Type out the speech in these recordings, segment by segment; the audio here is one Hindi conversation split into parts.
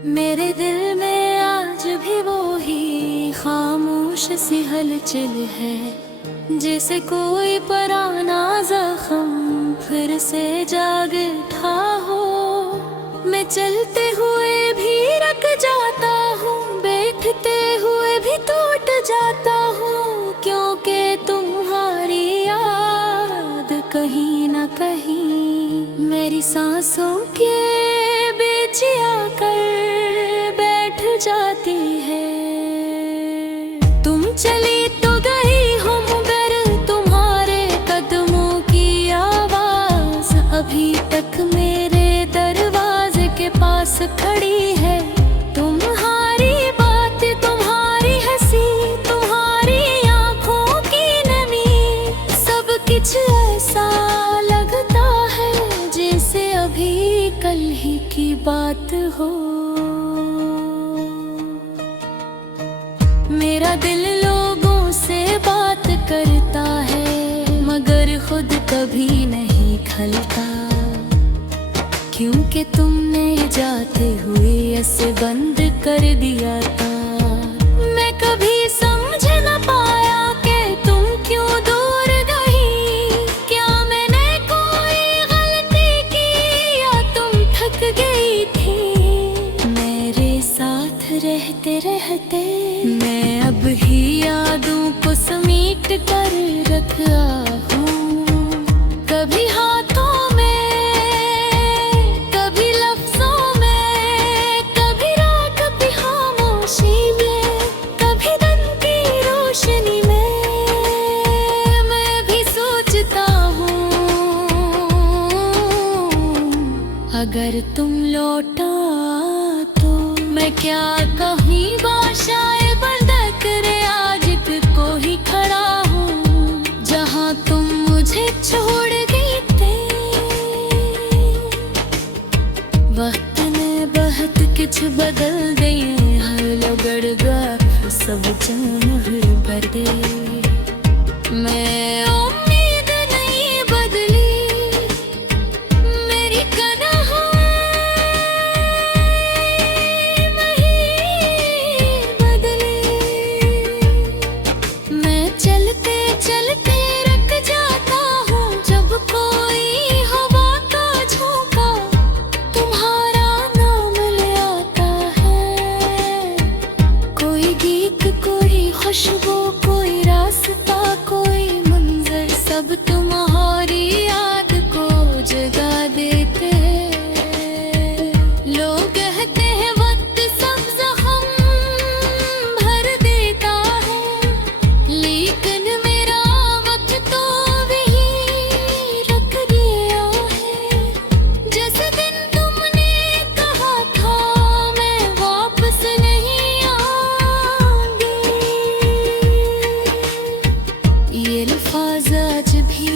मेरे दिल में आज भी वो ही खामोश सी हलचल है, जैसे कोई पुराना जख्म फिर से जाग उठा हो। मैं चलते हुए भी रख जाता हूँ, बैठते हुए भी टूट जाता हूँ, क्योंकि तुम्हारी याद कहीं ना कहीं मेरी सांसों के बीच आकर बैठ जाती है। तुम चली तो गई हो मगर तुम्हारे कदमों की आवाज अभी तक मेरे दरवाजे के पास खड़ी है। तुम्हारी बात, तुम्हारी हंसी, तुम्हारी आंखों की नमी, सब कुछ ऐसा लगता है जैसे अभी कल ही की बात हो। मेरा दिल लोगों से बात करता है मगर खुद कभी नहीं खलता, क्योंकि तुमने जाते हुए ऐसे बंद कर दिया था। मैं कभी समझ न पाया कि तुम क्यों दूर गई, क्या मैंने कोई गलती की या तुम थक गई थी। मेरे साथ रहते रहते मैं अब ही यादों को समेट कर रखा हूँ, कभी हाथों में, कभी लफ्जों में, कभी रात की खामोशी में, कभी दिन की रोशनी में। मैं भी सोचता हूँ अगर तुम लौटा तो मैं क्या कहूँ, बाशाए बंद करे आज को ही खड़ा हूँ जहाँ तुम मुझे छोड़ गई थे। वक्त ने बहुत कुछ बदल दिए, हर लगड़ गया सब जानवर भर दे। मैं उम्मीद नहीं बदली, मेरी कनाहों चलते चलते रख जाता हूँ, जब कोई हवा का झोंका तुम्हारा नाम ले आता है। कोई गीत, कोई खुशबू, कोई रास्ता, कोई मंजर, सब तुम्हारी याद को जगा देते हैं। लोग कहते हैं वक्त सब जख्म भर देता है, लेकिन मेरा वक्त तो वही रख दिया है। जैसे दिन तुमने कहा था मैं वापस नहीं आऊंगी, ये अल्फाज आज भी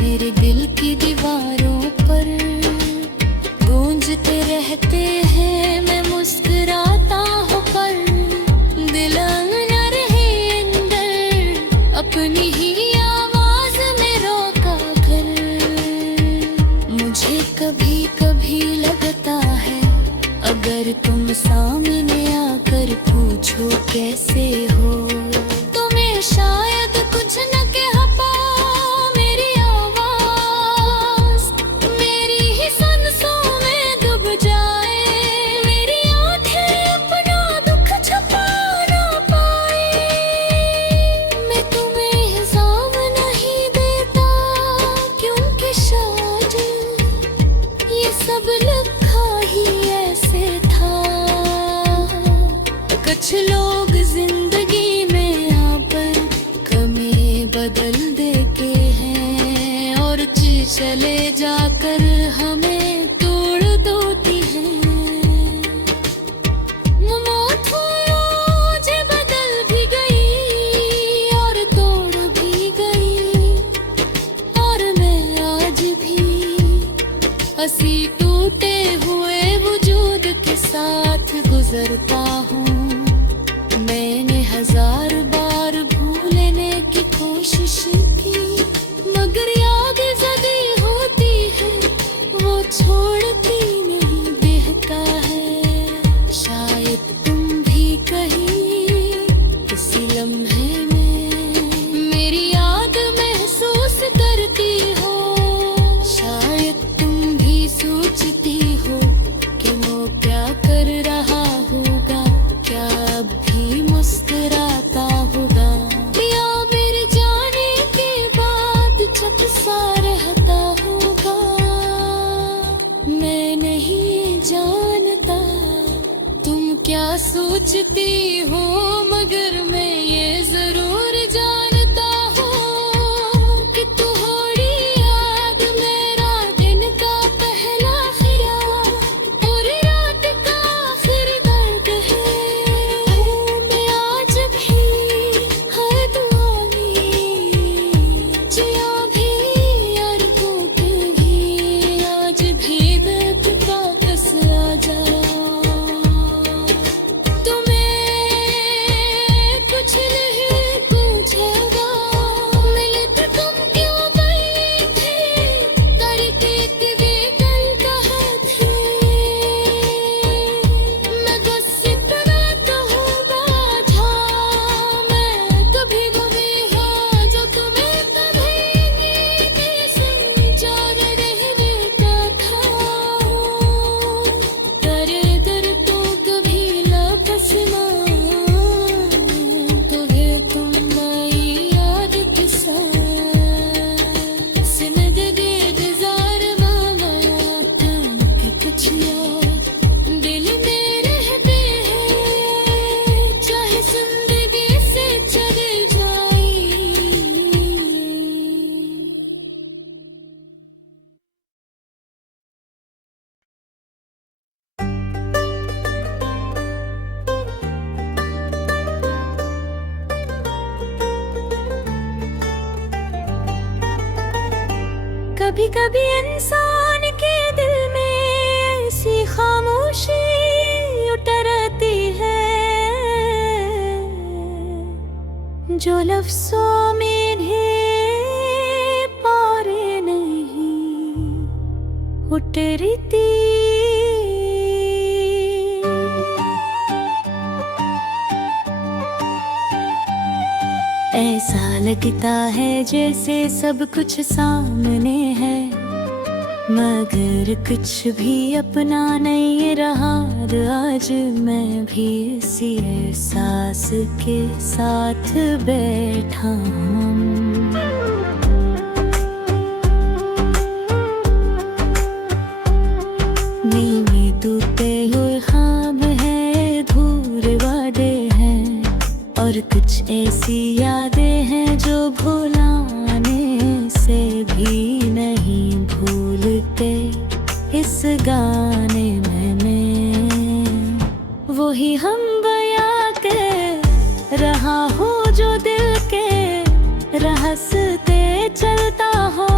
मेरे दिल की दीवारों पर गूंजते रहते हैं। मैं मुस्कुराता हूँ पर दिल न रहे अंदर, अपनी ही आवाज में रोका कर। मुझे कभी कभी लगता है अगर तुम सामने आकर पूछो कैसे हो, तुम्हें शायद कुछ न कह पाऊं। मेरी आवाज मेरी ही सांसों में डूब जाए, मेरी आंखें अपना दुख छुपा ना पाए। मैं तुम्हें हिसाब नहीं देता क्योंकि शायद ये सब लिखा ही ऐसे था। कुछ लोग जिंदगी में आकर कमी बदल देते हैं और चले जाकर हमें तोड़ देती हैं। मौत मुझे बदल भी गई और तोड़ भी गई, और मैं आज भी हंसी टूटे हुए वजूद के साथ गुजरता हूँ। मैंने हजार बार भूलने की कोशिश की मगर याद ज़दी होती है, वो छोड़ती नहीं, बहता है। सोचती हूँ मगर मैं ये जरूर जानता हूँ कि तुम्हारी याद मेरा दिन का पहला ख्याल और रात का आखिर दर्द है। मैं आज भी हर दुआ में जिया भी यार को भी आज भी दर्द का कसला जा। कभी कभी इंसान के दिल में ऐसी खामोशी उतरती है जो लफ्ज़ों में ढेर पारे नहीं उतरती। ऐसा लगता है जैसे सब कुछ सामने है मगर कुछ भी अपना नहीं रहा। आज मैं भी इसी एहसास के साथ बैठा हूँ। नींद टूटे हुए ख्वाब है, अधूरे वादे हैं और कुछ ऐसी यादें हैं जो भुलाने से भी नहीं भूलते। इस गाने में मैं वही हम बयां के रहा हूँ जो दिल के रास्ते चलता हो।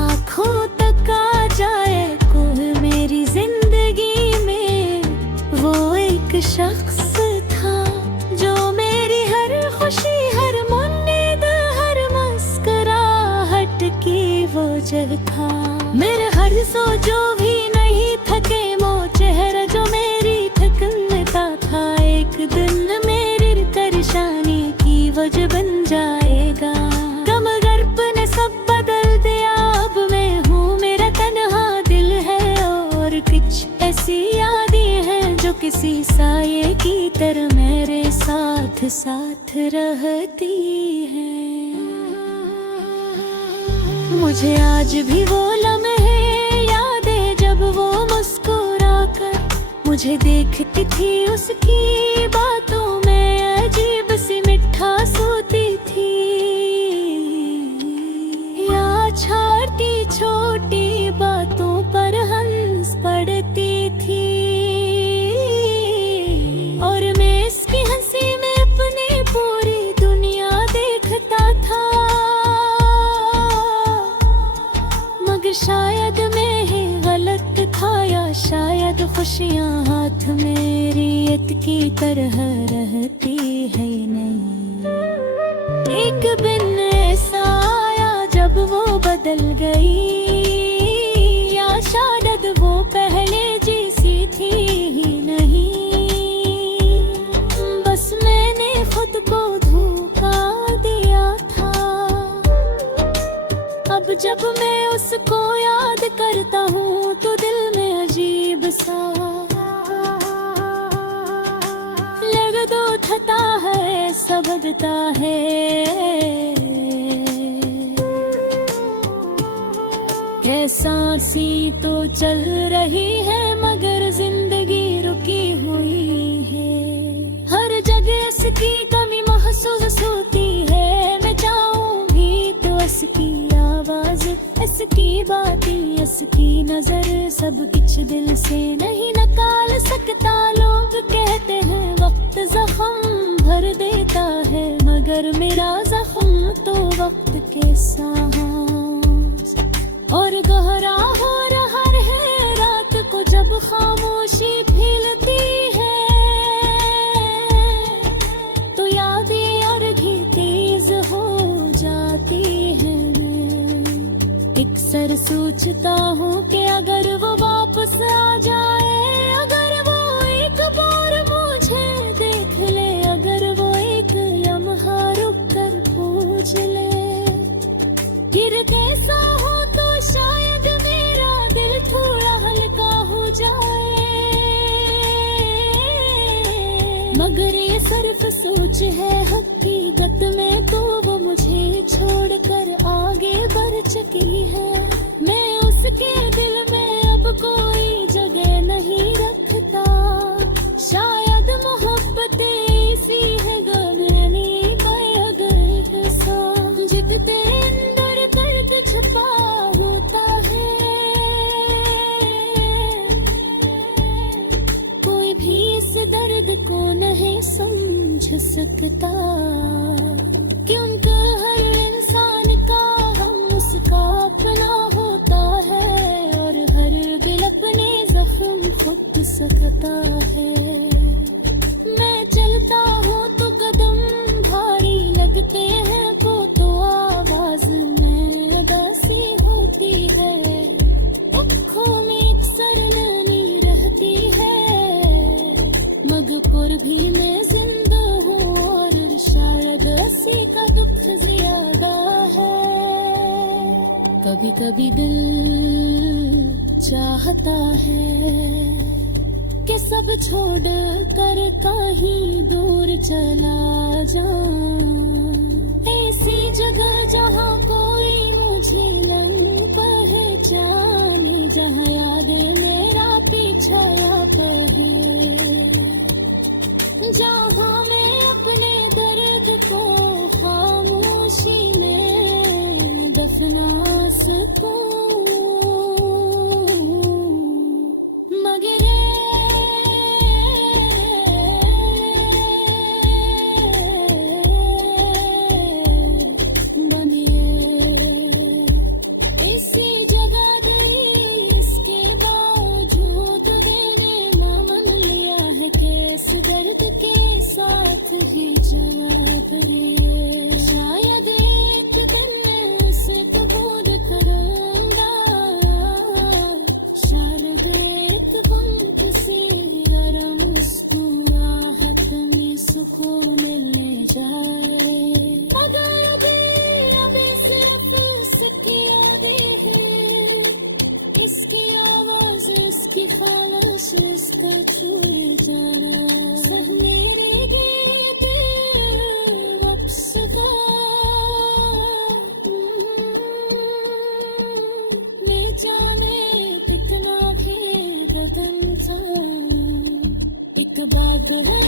आँखों तक आ जाए कोई मेरी जिंदगी में वो एक शख्स था जो मेरी हर खुशी हर उम्मीद हर मुस्कुराहट की वजह था। मेरे हर सो जो भी नहीं थके वो चेहरा जो मेरी थकनता था एक दिन मेरी परेशानी की वजह बन जाएगा। गम गर्प ने सब बदल दिया, अब मैं हूँ मेरा तन्हा दिल है और कुछ ऐसी यादें हैं जो किसी साये की तरह मेरे साथ साथ रहती है। मुझे आज भी वो लम्हे याद है जब वो मुस्कुराकर मुझे देखती थी, उसकी बातों में अजीब सी मिठास होती थी। या छोटी छोटी बातों पर हंस पड़ती थी और मैं इसकी हंसी में अपनी पूरी दुनिया देखता था। मगर शायद मैं ही गलत था या शायद खुशियाँ हाथ मेरी इत की तरह रहती है नहीं। एक दिन ऐसा आया जब वो बदल गई या शायद वो पहले जैसी थी ही नहीं। बस मैंने खुद को धोखा दिया था। अब जब मैं उसको याद करता हूँ तो दिल में अजीब सा लगता उठता है सबदता है। कैसा सी तो चल रही है मगर जिंदगी रुकी हुई है। हर जगह इसकी कमी महसूस होती है। मैं चाहूं भी तो इसकी आवाज, इसकी बातें, इसकी नजर, सब कुछ दिल से नहीं निकाल सकता। लोग कहते हैं वक्त जख्म भर देता है, मगर मेरा जख्म तो वक्त के सांस और गहरा हो रहा है। रात को जब खामोशी फैलती है तो यादें और भी तेज हो जाती है। अक्सर सोचता हूँ कि अगर वो वापस आ जाए, अगर वो एक बार मुझे देख ले, अगर वो एक लम्हा रुक कर पूछ ले फिर कैसा हो, तो शायद मेरा दिल थोड़ा हल्का हो जाए। मगर ये सिर्फ सोच है, हकीकत में तो वो मुझे छोड़कर आगे बढ़ चुकी है। मैं उसके दिल में अब कोई जगह नहीं रखता। शायद मोहब्बत ऐसी है, गमनी कोई गए सा, जितने अंदर दर्द छुपा होता है, कोई भी इस दर्द को नहीं समझ सकता। क्योंकि हर इंसान का हम उसका अपना होता है, और हर दिल अपने जख्म खुद सकता है। मैं चलता हूँ तो कदम भारी लगते हैं, को तो आवाज में अदासी होती है। आँखों में अक्सर नमी रहती है, मगर भी मैं जिंदा हूँ, और शायद इसी का दुख ज्यादा है। कभी कभी दिल चाहता है कि सब छोड़ कर कहीं दूर चला जाऊं, ऐसी जगह जहाँ कोई मुझे लग पहचाने, जहाँ याद मेरा पीछा कहे, जहाँ मैं अपने दर्द को खामोशी में दफना सकूं। मगर बनिए इसी जगह गई, इसके बावजूद मैंने मान लिया है कि इस दर्द के साथ ही चला फिरे। शायद एक दिन मैं उसे कबूल करूंगा, शायद एक दिन किसी और मुस्कुराहट में सुकून मिलने जाए। मगर अभी सिर्फ इसकी यादें हैं, इसकी आवाज, इसकी खामोश, इसका छूए जाना। सब मेरे गीत वापस का मैं जाने कितना भी बदन था। एक बात है